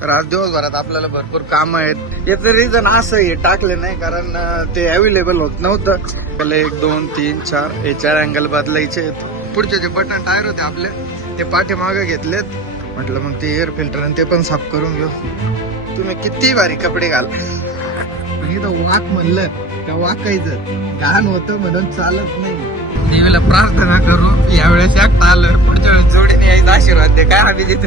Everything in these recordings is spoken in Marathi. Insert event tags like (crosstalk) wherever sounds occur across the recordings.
तर आज दिवसभरात आपल्याला भरपूर काम आहेत. याचं रिझन असं हे टाकले नाही कारण ते अवेलेबल होत नव्हतं. त्याला एक दोन तीन चार हे चार अँगल बदलायचे पुढचे जे बटन टायर होते आपले ते पाठीमागे घेतलेत. म्हटलं मग ते एअर फिल्टर आणि ते पण साफ करून घेऊ. तुम्ही किती भारी कपडे घाल. (laughs) वाक म्हणलं का वाकायचं. घाण होतं म्हणून चालत नाही. देवीला प्रार्थना करू. यावेळेस एकटा आलं पुढच्या वेळेस जोडीने यायचा आशीर्वाद दे. काय आम्ही तिथे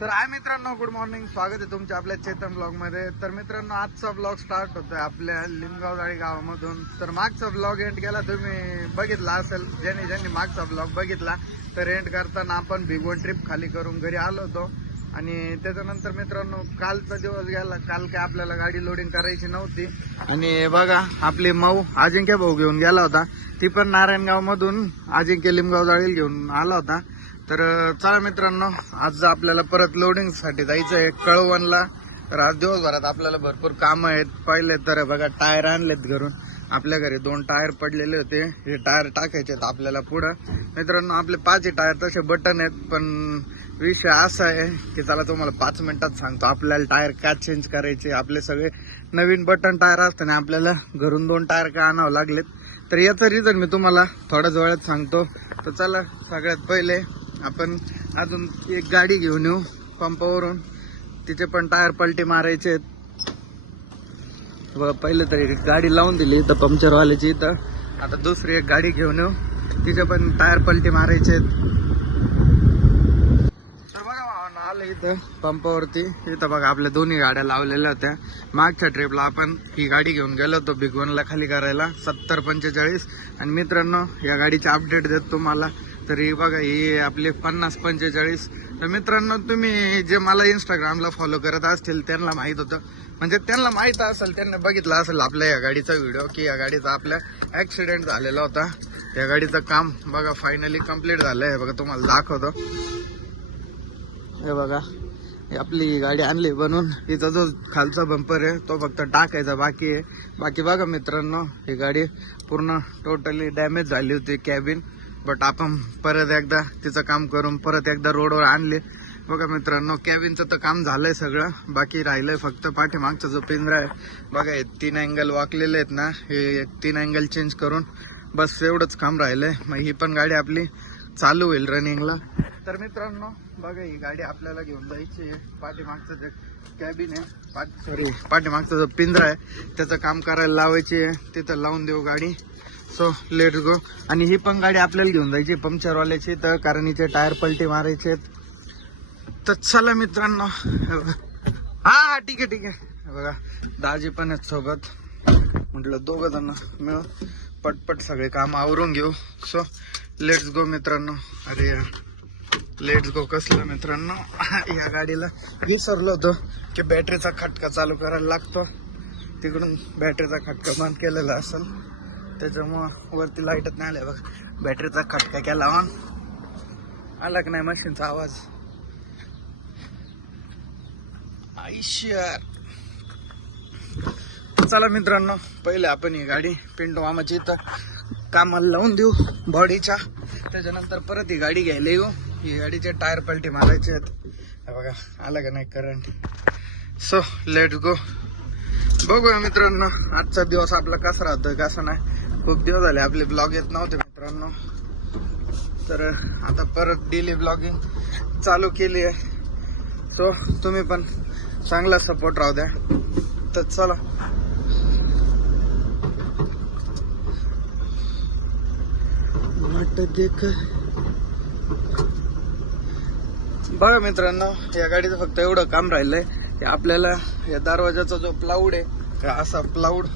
तर हाय मित्रांनो गुड मॉर्निंग स्वागत आहे तुमच्या आपल्या चेतन ब्लॉगमध्ये. तर मित्रांनो आजचा ब्लॉग स्टार्ट होतोय आपल्या लिमगावदाळी गावामधून. तर मागचा ब्लॉग एंड केला तुम्ही बघितला असेल. ज्यांनी ज्यांनी मागचा ब्लॉग बघितला तर एंड करताना आपण भिगवण ट्रिप खाली करून घरी आलो होतो. आणि त्याच्यानंतर मित्रांनो कालचा दिवस गेला. काल काय आपल्याला गाडी लोडिंग करायची नव्हती. आणि बघा आपली माऊ अजिंक्य भाऊ घेऊन गेला होता. ती पण नारायणगाव मधून अजिंक्य लिमगाव जाळील घेऊन आला होता. तर चला मित्रांनो आज आपल्याला परत लोडिंगसाठी जायचं आहे कळवणला. तर आज दिवसभरात आपल्याला भरपूर काम आहेत. पहिले तर बघा टायर आणलेत घरून. आपल्या घरी दोन टायर पडलेले होते. हे टायर टाकायचे आहेत आपल्याला पुढं. मित्रांनो आपले पाच टायर तसे बटन आहेत पण विषय असा आहे की चला तुम्हाला पाच मिनिटात सांगतो. आपल्याला टायर का चेंज करायचे? आपले सगळे नवीन बटन टायर असताना आपल्याला घरून दोन टायर का आणावं लागलेत? तर याचं रिझन मी तुम्हाला थोड्याच वेळात सांगतो. तर चला सगळ्यात पहिले आपण अजून एक गाडी घेऊन येऊ पंपावरून. तिचे पण टायर पलटी मारायचे आहेत. पहिलं पहिले तरी एक गाडी लावून दिली इथं पंक्चरवाल्याची इथं. आता दुसरी एक गाडी घेऊन येऊ. तिचे पण टायर पलटी मारायचे तर बघा आलं इथं पंपावरती. इथं बघा आपल्या दोन्ही गाड्या लावलेल्या होत्या. मागच्या ट्रिपला आपण ही गाडी घेऊन गेलो होतो भिगवणला खाली करायला सत्तर पंचेचाळीस. आणि मित्रांनो या गाडीचे अपडेट देत तुम्हाला. तरी बघा ही आपली पन्नास पंचेचाळीस. तर मित्रांनो तुम्ही जे मला इंस्टाग्रामला फॉलो करत असतील त्यांना माहीत होतं. म्हणजे त्यांना माहीत असेल त्यांनी बघितलं असेल आपल्या या गाडीचा व्हिडिओ की या गाडीचा आपल्या ऍक्सिडेंट झालेला होता. या गाडीचं काम बघा फायनली कंप्लीट झालंय बघा तुम्हाला दाखवतो. हे बघा आपली गाडी आणली बनवून हिचा जो खालचा बंपर आहे तो फक्त टाकायचा बाकी आहे. बाकी बघा मित्रांनो ही गाडी पूर्ण टोटली डॅमेज झाली होती कॅबिन बट आपण परत एकदा तिचं काम करून परत एकदा रोडवर आणले. बघा मित्रांनो कॅबिनचं तर काम झालंय सगळं. बाकी राहिलंय फक्त पाठीमागचा जो पिंजरा आहे. बघा हे तीन अँगल वाकलेले आहेत ना हे तीन अँगल चेंज करून बस एवढंच काम राहिलंय. मग ही पण गाडी आपली चालू होईल रनिंगला तर मित्रांनो बघा ही गाडी आपल्याला घेऊन जायची आहे. पाठीमागचं जे कॅबिन आहे पाठ सॉरी पाठीमागचा जो पिंजरा आहे त्याचं काम करायला लावायची आहे. तिथं लावून देऊ गाडी. सो लेट गो आणि ही पण गाडी आपल्याला घेऊन जायची पंक्चरवाल्याची तर कारण हिचे टायर पलटी मारायचे आहेत तर चला मित्रांनो. हा हा ठीक आहे ठीक आहे. बघा दाजी पण आहेत सोबत. म्हटलं दोघं जण मिळून पटपट सगळे काम आवरून घेऊ. सो लेट्स गो मित्रांनो. अरे लेट्स गो कसलं मित्रांनो? (laughs) या गाडीला विसरलो होतो की बॅटरीचा खटका चालू करायला लागतो. तिकडून बॅटरीचा खटका बंद केलेला असेल. त्याच्यामुळं वरती लाईटच नाही आल्या. बघा बॅटरीचा खटका केला ऑन आला की नाही मशीनचा आवाज? आयुष्यात चला मित्रांनो पहिले आपण ही गाडी पिंटो मामाची इथं कामाला लावून देऊ बॉडीच्या. त्याच्यानंतर परत ही गाडी घ्यायला येऊ. ही गाडीचे टायर पलटी मारायचे आहेत. बघा आलं का नाही करंट सो लेट गो बघूया मित्रांनो आजचा दिवस आपला कसा राहतोय कसा नाही. खूप दिवस झाले आपले ब्लॉग येत नव्हते मित्रांनो. तर आता परत डेली ब्लॉगिंग चालू केली आहे. तो तुम्ही पण चांगला सपोर्ट राहू द्या. तर चला. वाट देख बघा मित्रांनो या गाडीचं फक्त एवढं काम राहिलंय की आपल्याला या दरवाजाचा जो प्लाऊड आहे का असा प्लाऊड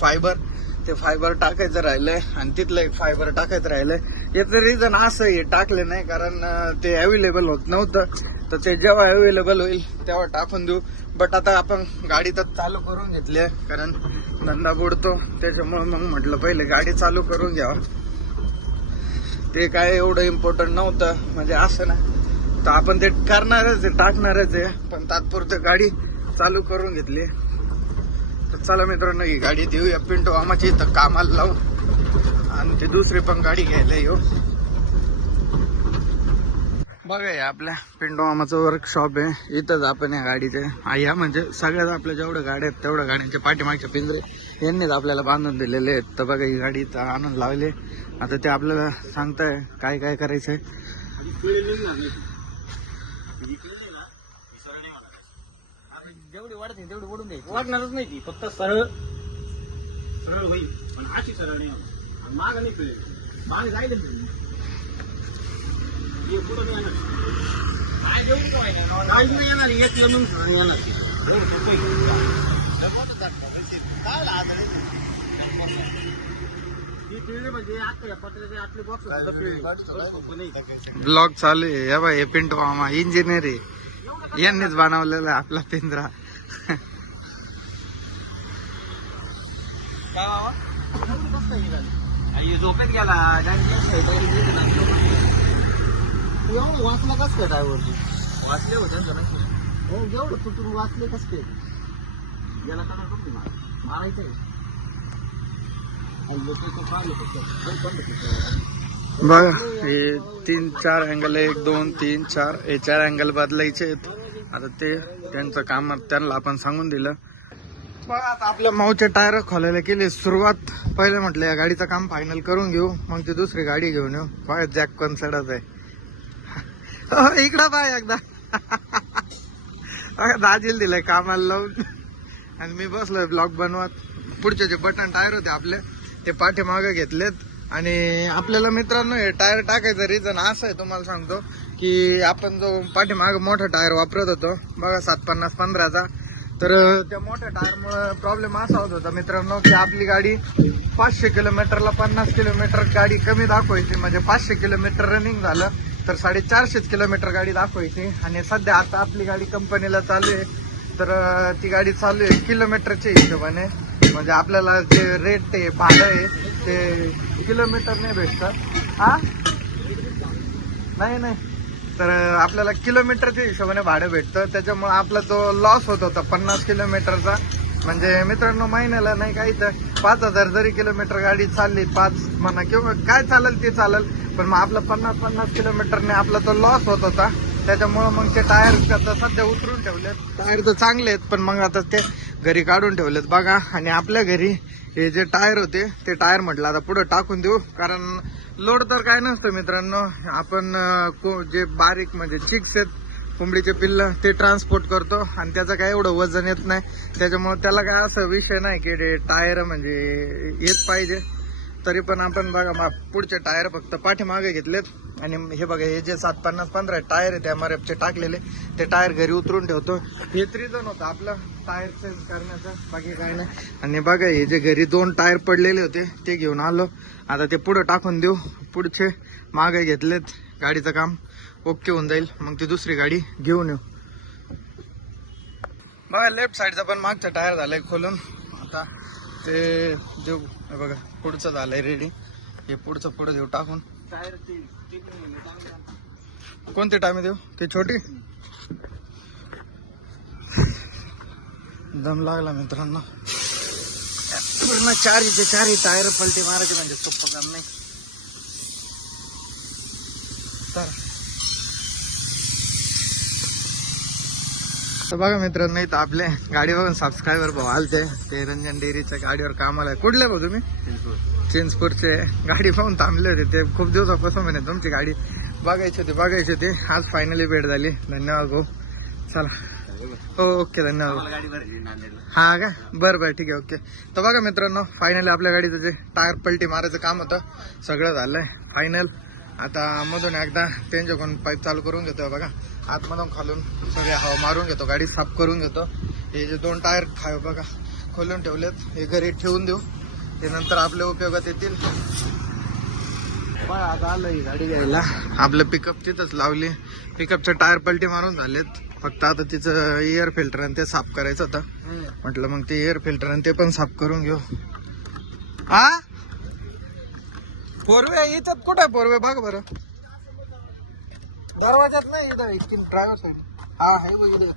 फायबर ते फायबर टाकायचं राहिलंय आणि तिथलं एक फायबर टाकायचं राहिलंय. याचं रिझन असं हे टाकले नाही कारण ते अवेलेबल होत नव्हतं. तर ते जेव्हा अवेलेबल होईल तेव्हा टाकून देऊ. बट आता आपण गाडी तर चालू करून घेतली आहे कारण धंदा बुडतो. त्याच्यामुळे मग म्हटलं पहिले गाडी चालू करून घ्यावं. ते काय एवढं इम्पॉर्टंट नव्हतं म्हणजे असं ना. तर आपण ते करणारच आहे टाकणारच आहे. पण तात्पुरतं गाडी चालू करून घेतली. तर चला मित्रांनो ही गाडी देऊया. पिंटो आमाची इथं कामाला लावू. आणि ते दुसरी पण गाडी घ्यायला येऊ. बघा हे आपल्या पिंडो मामाचं वर्कशॉप आहे. इथंच आपण या गाडीचे. हा, या म्हणजे सगळ्यात आपल्या जेवढ्या गाड्या आहेत तेवढ्या गाड्यांचे पाठीमागचे पिंजरे यांनीच आपल्याला बांधून दिलेले आहेत. तर बघा ही गाडी इथं आणून लावली आता ते आपल्याला सांगताय काय काय करायचंय. जेवढी वाढते तेवढी ओढून द्यायची वाढणारच नाही ती फक्त सरळ. सरळ होईल पण अशी सरळ नाही. मागं नाही फिरेल. मागे जायला येणार काय काय येणार एक लमून येणार म्हणजे. ब्लॉग चालू आहे. या बाई हे पिंटो मामा इंजिनियर आहे. यांनीच बनवलेला आहे आपला पिंजरा. झोपेत गेला. एवढं वाचला कस काय ड्रायव्हरची वाचले होते जरा. हो एवढं तुटून वाचले कस काय? गेला का. बघा हे तीन चार अँगल एक दोन तीन चार. हे चार अँगल बदलायचे आहेत. आता ते त्यांचं काम त्यांना आपण सांगून दिलं. बघा आता आपल्या माऊचे टायर खोलायला केली सुरुवात. पहिले म्हटलं या गाडीचं काम फायनल करून घेऊ. मग ती दुसरी गाडी घेऊन येऊ. बघा जॅक पण सडत आहे. (laughs) इकडं बाय एकदा. (laughs) दाजील दिलंय कामाला लावून. आणि मी बसलोय ब्लॉग बनवत. पुढचे जे बटन टायर होते आपले ते पाठीमागे घेतलेत. आणि आपल्याला मित्रांनो हे टायर टाकायचं रिझन असं आहे तुम्हाला सांगतो की आपण जो पाठीमागे मोठा टायर वापरत होतो बघा सात पन्नास पंधराचा. तर त्या मोठ्या टायरमुळं प्रॉब्लेम असा होत होता मित्रांनो की आपली गाडी पाचशे किलोमीटरला पन्नास किलोमीटर गाडी कमी दाखवायची. म्हणजे पाचशे किलोमीटर रनिंग झालं. तर साडेचारशेच किलोमीटर गाडी दाखवायची आणि सध्या आता आपली गाडी कंपनीला चालू आहे. तर ती गाडी चालू आहे किलोमीटरच्या हिशोबाने. म्हणजे आपल्याला जे रेट ते भाडं आहे ते किलोमीटरने भेटतं. हा? नाही नाही. तर आपल्याला किलोमीटरच्या हिशोबाने भाडं भेटतं. त्याच्यामुळं आपला जो लॉस होत होता पन्नास किलोमीटरचा म्हणजे मित्रांनो महिन्याला नाही काही तर पाच हजार जरी किलोमीटर गाडी चालली पाच म्हणा किंवा काय चालेल ते चालेल पण मग आपलं पन्नास पन्नास किलोमीटरने आपला तो लॉस होत होता. त्याच्यामुळं मग ते टायर आता सध्या उतरून ठेवलेत. टायर तर चांगले आहेत पण मग आता ते घरी काढून ठेवलेत बघा. आणि आपल्या घरी हे जे टायर होते ते टायर म्हटलं आता पुढं टाकून देऊ. कारण लोड तर काय नसतं मित्रांनो. आपण को- जे बारीक म्हणजे चिक्स आहेत कोंबडीचे पिल्ल ते ट्रान्सपोर्ट करतो आणि त्याचं काय एवढं वजन येत नाही. त्याच्यामुळे त्याला काय असं विषय नाही की ते टायर म्हणजे येत पाहिजे. तरी पण आपण बघा पुढचे टायर फक्त पाठीमागे घेतलेत. आणि हे बघा हे जे सात पन्नास पंधरा टायर आहेत एम आर एफचे टाकलेले. ते टायर घरी उतरून ठेवतो. हे रिझन होतं आपलं टायर चेंज करण्याचं. बाकी काय नाही. आणि बघा हे जे घरी दोन टायर पडलेले होते ते घेऊन आलो. आता ते पुढं टाकून देऊ. पुढचे मागे घेतलेत गाडीचं काम. ओके होऊन जाईल. मग ती दुसरी गाडी घेऊन येऊ. बघा लेफ्ट साईडचा पण मागचा टायर झालाय खोलून. आता ते देऊ बघा पुढचं झालंय रेडी हे पुढचं पुढं देऊ टाकून. कोणते टायमे देऊ? ते छोटी? दम लागला मित्रांनो. पूर्ण चारही चारही टायर पलटी मारायचे म्हणजे सोपं काम नाही. तर बघा मित्रांनो इथं आपले गाडी बघून सबस्क्रायबर भाऊ आलते. ते रंजन डेअरीच्या गाडीवर कामाला आहे. कुठले भाऊ तुम्ही? चिंचपूरचे. गाडी पाहून थांबले होते. ते खूप दिवसापासून म्हणे तुमची गाडी बघायची होती बघायची होती. आज फायनली भेट झाली. धन्यवाद भाऊ. चला. हो, ओके धन्यवाद हा का? बरं बरं ठीक आहे ओके. तर बघा मित्रांनो फायनली आपल्या गाडीचं जे टायर पलटी मारायचं काम होतं सगळं झालंय. फायनल आता मधून एकदा त्यांच्याकडून पाईप चालू करून घेतो बघा. आतमधून खालून सगळे हवा मारून घेतो गाडी साफ करून घेतो. हे जे दोन टायर खाय बघा खोलून ठेवलेत. हे घरी ठेवून देऊ. ते नंतर आपल्या उपयोगात येतील. बघा आता आलं ही गाडी घ्यायला. आपलं पिकअप तिथंच लावली. पिकअपचे टायर पलटी मारून झालेत. फक्त आता तिचं एअर फिल्टर आणि ते साफ करायचं होतं. म्हटलं मग ते एअर फिल्टर आणि ते पण साफ करून घेऊ. हा पोरवे इथं कुठं पोरवे? बघ बरं. दरवाजात नाही इथं इतकी ड्रायव्हर साईड हा आहे बघ इथं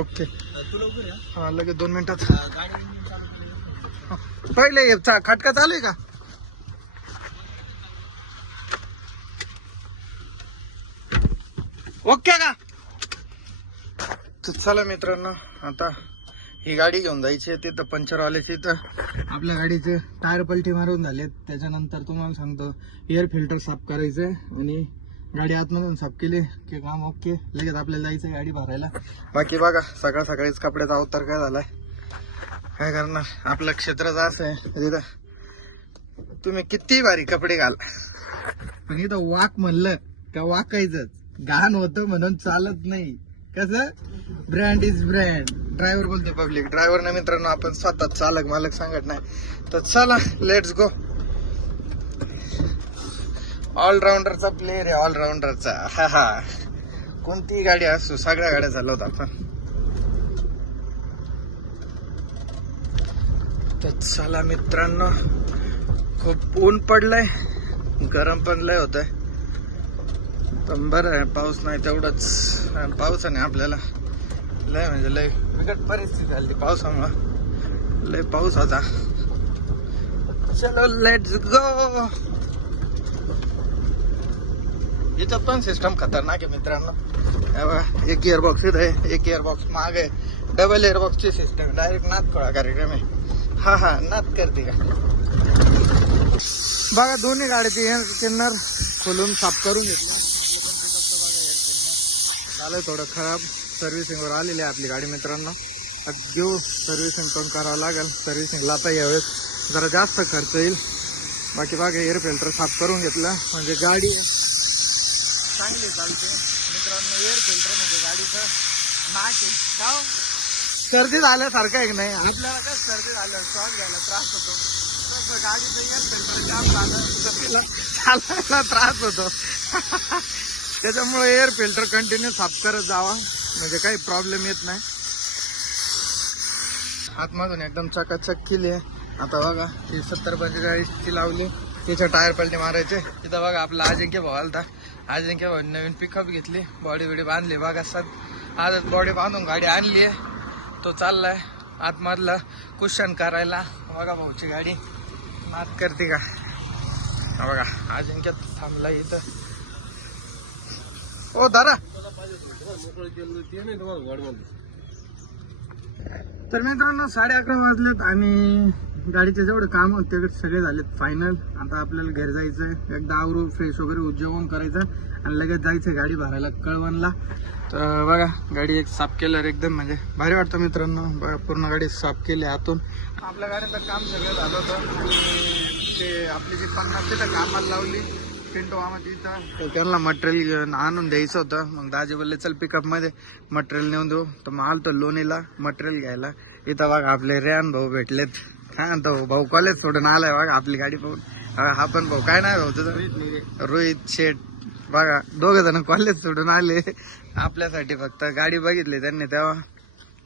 ओके. हा लगेच दोन मिनिटात. पहिले खाटका चालू का? ओके का? चला मित्रांनो आता ही गाडी घेऊन जायची आहे. तिथं पंचरवाल्याची तर आपल्या गाडीचे टायर पलटी मारून झालेत. त्याच्यानंतर तुम्हाला सांगतो एअर फिल्टर साफ करायचंय आणि गाडी आतमधून साफ केली की काम ओके. लगेच आपल्याला जायचं गाडी भरायला. बाकी बघा सकाळ सकाळीच कपड्याचा अवतार काय झालाय? काय करणार? आपलं क्षेत्र जास्त आहे. तिथं तुम्ही किती भारी कपडे घाल. पण इथं वाक म्हणलं का वाकायचंच. घाण होतं म्हणून चालत नाही. कसं? ब्रँड इज ब्रँड ड्रायव्हर बोलतो पब्लिक ड्रायव्हर ना मित्रांनो आपण स्वतः चालक मालक सांगत नाही. तर चला लेट्स गो ऑलराऊंडरचा प्लेअर आहे ऑलराऊंडरचा हा हा. कोणतीही गाडी असो सगळ्या गाड्या चालवत आपण. तर चला मित्रांनो खूप ऊन पडलंय. गरम पण लय होतंय. पण बरं आहे पाऊस नाही तेवढंच. पाऊस पावसाने आपल्याला. लय म्हणजे लय बिकट परिस्थिती झाली पावसामुळं. लय पाऊस होता. चलो लेट्स गो याच्यात पण सिस्टम खतरनाक आहे मित्रांनो. हे बघा, एक गिअरबॉक्स इथं आहे एक गिअरबॉक्स माग आहे. डबल ची सिस्टम डायरेक्ट नात खोळा कार्यक्रम आहे. हा हा नात करते का? बघा दोन्ही गाड्याचे एअर किन्नर खोलून साफ करून घेतलं. आलं थोडं खराब. सर्व्हिसिंगवर आलेली आहे आपली गाडी मित्रांनो. घेऊ सर्व्हिसिंग पण करावं लागेल. सर्व्हिसिंगला आता यावेळेस जरा जास्त खर्च येईल. बाकी बघा एअर फिल्टर साफ करून घेतलं. म्हणजे गाडी चांगली चालते. मित्रांनो एअर फिल्टर म्हणजे गाडीचं नाच आहे. हो? सर्दी झाल्यासारखं एक नाही? आपल्याला कसं सर्दी झाल्यावर श्वास घ्यायला त्रास होतो. तसं गाडीचं एअर फिल्टर जाम झालं. त्रास होतो. (laughs) त्याच्यामुळे एअर फिल्टर कंटिन्यू साफ करत जावा. म्हणजे काही प्रॉब्लेम येत नाही. आतमधून एकदम चकाचक केली आहे. आता बघा ती सत्तर पंचेचाळीसची लावली. तिच्या टायर पलटे मारायचे. तिथं बघा आपला अजिंक्य भाऊ आलता. अजिंक्य भाऊ नवीन पिकअप घेतली. बॉडी बिडी बांधली बघा सद आजच बॉडी बांधून गाडी आणली आहे. तो चाललाय आतमधलं कुशन करायला. बघा भाऊची गाडी. मात करते का? बघा अजिंक्य थांबला इथं. ओ दादा. तर मित्रांनो साडे अकरा वाजलेत आणि गाडीचे जेवढे काम होते तेवढे सगळे झालेत फायनल आता आपल्याला घरी जायचंय. एकदा आवरू फ्रेश वगैरे जेवण करायचं आणि लगेच जायचं गाडी भरायला कळवणला. तर बघा गाडी एक साफ केल्यावर एकदम म्हणजे भारी वाटतं मित्रांनो. बघा पूर्ण गाडी साफ केली आतून. आपल्या गाडीचं काम सगळं झालं होतं. आणि ते आपली जी पन्नास तिथं कामाला लावली. पिंटो मामा तिथं तर त्यांना मटेरियल आणून द्यायचं होतं. मग दाजी बोलले चल पिकअपमध्ये मटेरियल नेऊन देऊ. तर मग आलतो लोणीला मटेरियल घ्यायला. इथं बघा आपले रेहान भाऊ भेटलेत. काय म्हणतो भाऊ कॉलेज सोडून आलाय बघा आपली गाडी पाहून. हा पण भाऊ काय नाही भाऊ तुझं? रोहित शेठ. बघा दोघ जण कॉलेज सोडून आले. आपल्यासाठी फक्त गाडी बघितली त्यांनी तेव्हा.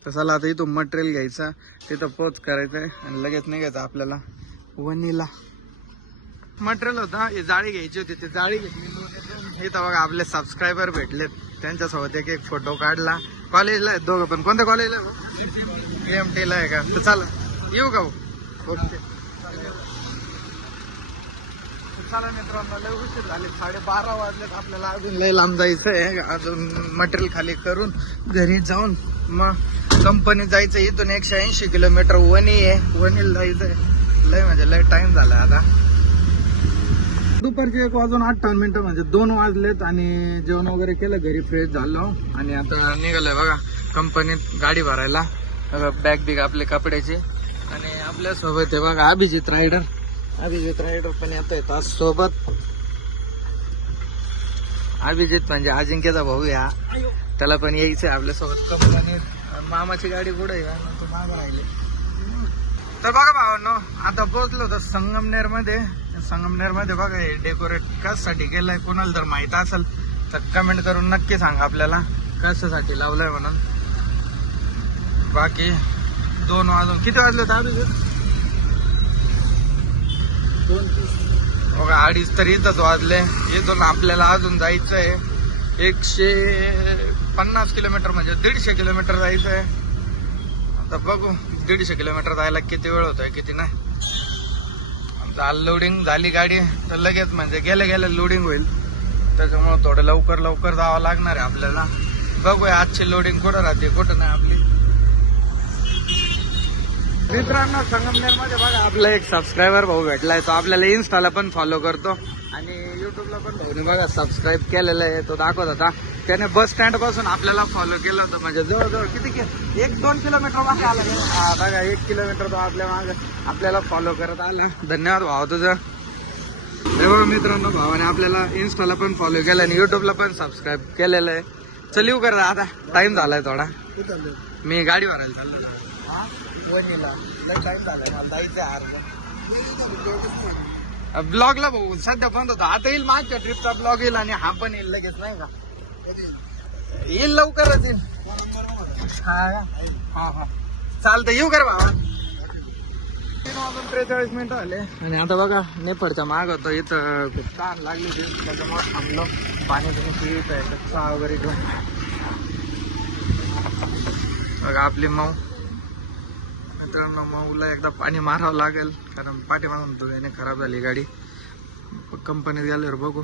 तर चला आता इथून मटेरियल घ्यायचं. तिथं पोच करायचंय आणि लगेच निघायचं आपल्याला. वणीला. मटेरियल होता हे जाळी घ्यायची होती ती जाळी घेतली इथं बघा आपले सबस्क्रायबर भेटलेत. त्यांच्यासोबत एक एक फोटो काढला कॉलेजला आहेत दोघं पण. कोणत्या कॉलेजला एम टीला आहे का? तर चला. येऊ का ओके. चला मित्रांनो लय उशीर झाले. साडेबारा वाजलेत. आपल्याला अजून लय लांब जायचं आहे अजून मटेरियल खाली करून घरी जाऊन मग कंपनीत जायचं इथून एकशे ऐंशी किलोमीटर वणी आहे. वणीला जायचंय. लय म्हणजे लय टाइम झाला आता. दुपारचे एक वाजून अठ्ठावन्न मिनिटं म्हणजे दोन वाजलेत आणि जेवण वगैरे केलं घरी फ्रेश झालो. आणि आता निघालोय बघा कंपनीत गाडी भरायला. बॅग बिग आपले कपड्याचे. आणि आपल्यासोबत आहे बघा अभिजित रायडर अभिजित रायडर पण येत आहेत आज सोबत. अभिजित म्हणजे अजिंक्यचा भाऊ या त्याला पण यायचंय आपल्यासोबत. कंपनीत मामाची गाडी पुढे आहे तो मागं राहिले. तर बघा भावांनो आता पोहोचलो तर संगमनेरमध्ये संगमनेरमध्ये बघा हे डेकोरेट कशासाठी केलंय कोणाला जर माहीत असेल तर कमेंट करून नक्की सांगा आपल्याला. कशासाठी लावलंय म्हणून. बाकी दोन वाजून किती वाजले तर बघा अडीच तर इथंच वाजले. इथून आपल्याला अजून जायचंय. एकशे पन्नास किलोमीटर म्हणजे दीडशे किलोमीटर जायचंय. आता बघू दीडशे किलोमीटर जायला किती वेळ होतोय किती नाही. आमचं लोडिंग झाली गाडी तर लगेच म्हणजे गेल्या गेल्या लोडिंग होईल. त्याच्यामुळे थोडं लवकर लवकर जावं लागणार आहे आपल्याला. बघूया आजची लोडिंग कुठं राहते कुठं नाही आपली. मित्रांनो संगमनेरमध्ये बघा आपला एक सबस्क्रायबर भाऊ भेटलाय तो आपल्याला इन्स्टाला पण फॉलो करतो. आणि युट्यूबला पण भाऊने बघा सबस्क्राईब केलेलं आहे तो दाखवत होता. त्याने बस स्टँडपासून आपल्याला फॉलो केलं होतं म्हणजे जवळजवळ किती एक दोन किलोमीटर मागे आला? हा बघा एक किलोमीटर तो आपल्या मागे आपल्याला फॉलो करत आला. धन्यवाद भाऊ तुझं. हे बघा मित्रांनो भावाने आपल्याला इन्स्टाला पण फॉलो केलं आणि युट्यूबला पण सबस्क्राईब केलेलं आहे. चल येऊ करा आता टाइम झालाय थोडा. मी गाडी भरायला चाललो. (laughs) ब्लॉगला भाऊ सध्या बंद होता. आता येईल मागच्या ट्रिपचा ब्लॉग येईल आणि हा पण येईल लगेच नाही का? येईल लवकरच येईल. हा हा चालतं येऊ कर बाबा तीन वाजून त्रेचाळीस मिनिटं आले आणि आता बघा नेपाळच्या माग होतं. इथं खूप ताण लागली होती. त्याच्यामुळे थांबलो. पाणी तुम्ही पित आहे. चहा वगैरे घेऊन. बघा आपली मऊ. मित्रांनो माऊला एकदा पाणी मारावं लागेल. कारण पाठीमागून तो याने खराब झाली गाडी. कंपनीत गेल्यावर बघू.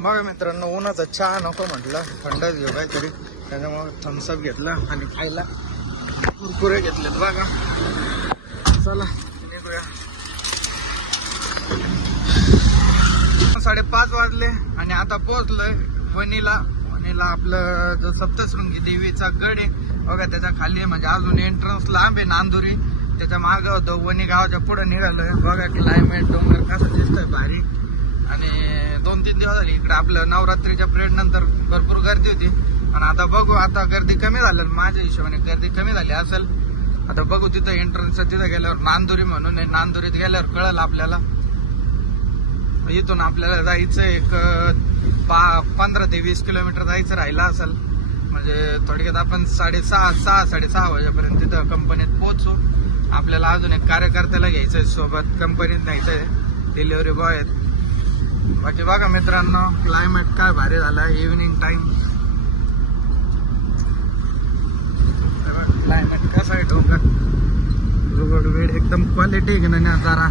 बघा मित्रांनो उन्हाचा चहा नको म्हटलं. थंडच घेऊ काहीतरी. त्याच्यामुळे थम्सअप घेतलं आणि खायला कुरकुरे घेतलेत. बघा. चला निघूया. साडेपाच वाजले आणि आता पोहोचलोय वनीला वनीला आपलं जो सप्तशृंगी देवीचा गड आहे बघा त्याच्याखाली आहे म्हणजे अजून एंट्रन्स लांब आहे नांदुरी. त्याच्या माग होतं वणी गावाच्या पुढे निघालोय. बघा क्लायमेट डोंगर कसं दिसतंय भारी. आणि दोन तीन दिवस झाले इकडे आपलं नवरात्रीच्या पिरियड नंतर भरपूर गर्दी होती. आणि आता बघू आता गर्दी कमी झाली माझ्या हिशोबाने गर्दी कमी झाली असेल. आता बघू तिथं एंट्रन्स तिथं गेल्यावर नांदुरी म्हणून नांदुरीत गेल्यावर कळलं आपल्याला. इथून आपल्याला जायचं एक पा पंधरा ते वीस किलोमीटर जायचं राहिलं असेल. म्हणजे थोडक्यात आपण साडेसहा सहा साडेसहा वाजेपर्यंत तिथं कंपनीत पोहोचू. आपल्याला अजून एक कार्यकर्त्याला घ्यायचंय सोबत. कंपनीत न्यायचंय. डिलिव्हरी बॉय आहेत. बाकी बघा मित्रांनो क्लायमेट काय भारी झाला इव्हिनिंग टाइम क्लायमेट कसं आहे डोंगर? रोड वेळ एकदम क्वालिटी घेणं ना नजारा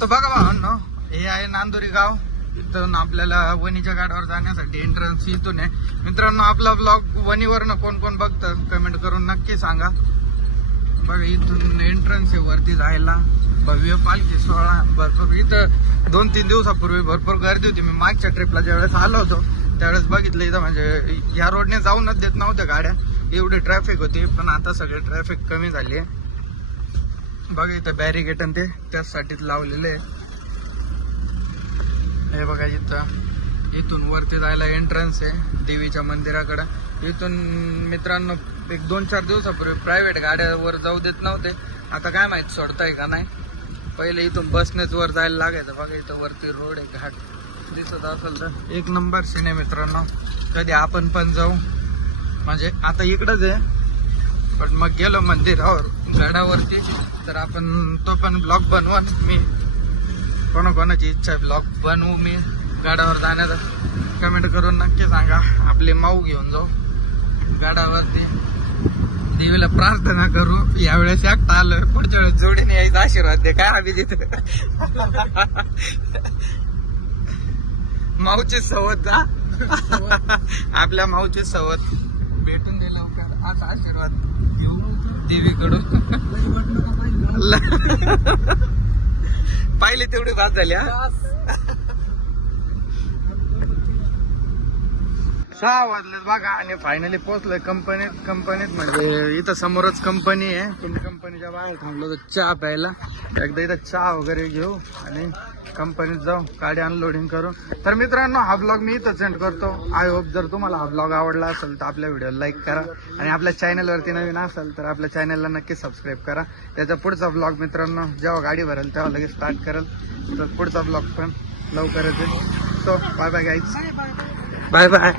तर बघा भावांनो हे आहे नांदुरी गाव. तिथून आपल्याला वणीच्या गाडावर जाण्यासाठी एंट्रन्स इथून आहे. मित्रांनो आपला ब्लॉग वणीवरनं कोण कोण बघतं कमेंट करून नक्की सांगा. बघा इथून एंट्रन्स आहे वरती जायला. भव्य पालखी सोहळा भरपूर. इथं दोन तीन दिवसापूर्वी भरपूर गर्दी होती. मी मागच्या ट्रिपला ज्यावेळेस आलो होतो त्यावेळेस बघितलं इथं. म्हणजे या रोडने जाऊनच देत नव्हत्या गाड्या. एवढी ट्रॅफिक होती पण आता सगळी ट्रॅफिक कमी झाली आहे. बघा इथं बॅरिगेट आणि ते त्याचसाठीच लावलेले आहे. हे बघा इथं. इथून वरती जायला एंट्रन्स आहे देवीच्या मंदिराकडं. इथून मित्रांनो एक दोन चार दिवसापूर्वी प्रायव्हेट गाड्यावर जाऊ देत नव्हते. आता काय माहीत सोडताय का नाही? पहिले इथून बसनेच वर जायला लागायचं. बघा इथं वरती रोड आहे घाट. दिसत असेल तर. एक नंबर सिने मित्रांनो. कधी आपण पण जाऊ. म्हणजे आता इकडंच आहे. पण मग गेलो मंदिरावर गडावरती तर आपण तो पण ब्लॉग बनवा मी कोणाकोणाची इच्छा आहे ब्लॉग बनवू मी गडावर जाण्याचा? कमेंट करून नक्की सांगा. आपली माऊ घेऊन जाऊ. गडावरती देवीला प्रार्थना करू. यावेळेस एकटा आलं पुढच्या वेळेस जोडीने यायचा आशीर्वाद दे. काय अभिजित माऊची सवत जा आपल्या माऊची सवत. भेटून दे लवकर. आज आशीर्वाद घेऊ देवीकडून. (laughs) पाहिले तेवढी बात झाले हा? सहा वाजलेत बघा आणि फायनली पोहोचलोय कंपनीत कंपनीत म्हणजे इथं समोरच कंपनी आहे. तुम्ही कंपनीच्या बाहेर थांबलो तर चहा प्यायला. एकदा इथं चहा वगैरे घेऊ आणि कंपनीत जाऊ गाडी अनलोडिंग करू. तर मित्रांनो हा ब्लॉग मी इथं सेंड करतो. आय होप जर तुम्हाला हा ब्लॉग आवडला असेल तर आपल्या व्हिडिओला लाईक करा. आणि आपल्या चॅनलवरती नवीन असेल तर आपल्या चॅनलला नक्की सबस्क्राईब करा. त्याचा पुढचा ब्लॉग मित्रांनो जेव्हा गाडी भरेल तेव्हा लगेच स्टार्ट करेल. तर पुढचा ब्लॉग पण लवकरच येईल. So bye bye guys bye bye